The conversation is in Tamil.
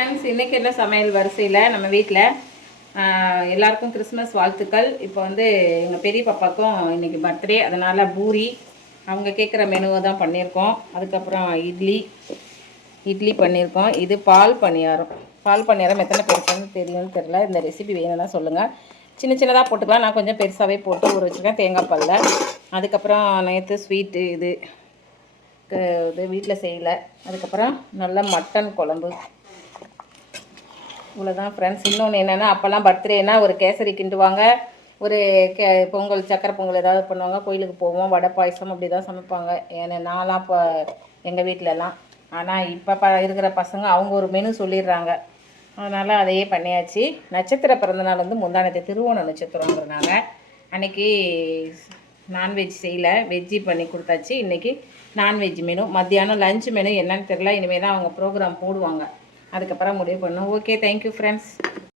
ஃப்ரெண்ட்ஸ், இன்றைக்கி என்ன சமையல் வரிசையில் நம்ம வீட்டில் எல்லாருக்கும் கிறிஸ்மஸ் வாழ்த்துக்கள். இப்போ வந்து எங்கள் பெரிய பாப்பாவுக்கும் இன்றைக்கி பர்த்டே, அதனால் பூரி அவங்க கேட்குற மெனுவை தான் பண்ணியிருக்கோம். அதுக்கப்புறம் இட்லி பண்ணியிருக்கோம். இது பால் பணியாரம் எத்தனை பேருக்குன்னு தெரியும்னு தெரில. இந்த ரெசிபி வேணும்னா சொல்லுங்கள். சின்ன சின்னதாக போட்டுக்கலாம். நான் கொஞ்சம் பெருசாகவே போட்டு ஊற வச்சுருக்கேன் தேங்காய் பாலில். அதுக்கப்புறம் நேற்று ஸ்வீட்டு இது வீட்டில் செய்யலை. அதுக்கப்புறம் நல்ல மட்டன் குழம்பு. இவ்வளோதான் ஃப்ரெண்ட்ஸ். இன்னொன்று என்னென்னா, அப்போல்லாம் பர்த்டேனா ஒரு கேசரி கிண்டுவாங்க, ஒரு பொங்கல், சக்கரை பொங்கல் ஏதாவது பண்ணுவாங்க, கோயிலுக்கு போவோம், வடை பாயசம் அப்படி தான் சமைப்பாங்க. ஏன்னா நான்லாம் இப்போ எங்கள் வீட்டிலலாம். ஆனால் இப்போ இருக்கிற பசங்க அவங்க ஒரு மெனு சொல்லிடுறாங்க. அதனால் அதையே பண்ணியாச்சு. நட்சத்திர பிறந்தநாள் வந்து முந்தானத்து திருவோண நட்சத்திரங்கிறனால அன்றைக்கி நான்வெஜ் செய்யலை, வெஜ்ஜி பண்ணி கொடுத்தாச்சு. இன்றைக்கி நான்வெஜ் மெனு. மத்தியானம் லஞ்ச் மெனு என்னன்னு தெரில. இனிமேல் தான் அவங்க ப்ரோக்ராம் போடுவாங்க. அதுக்கப்புறம் முடிவு பண்ணோம். Okay, thank you friends.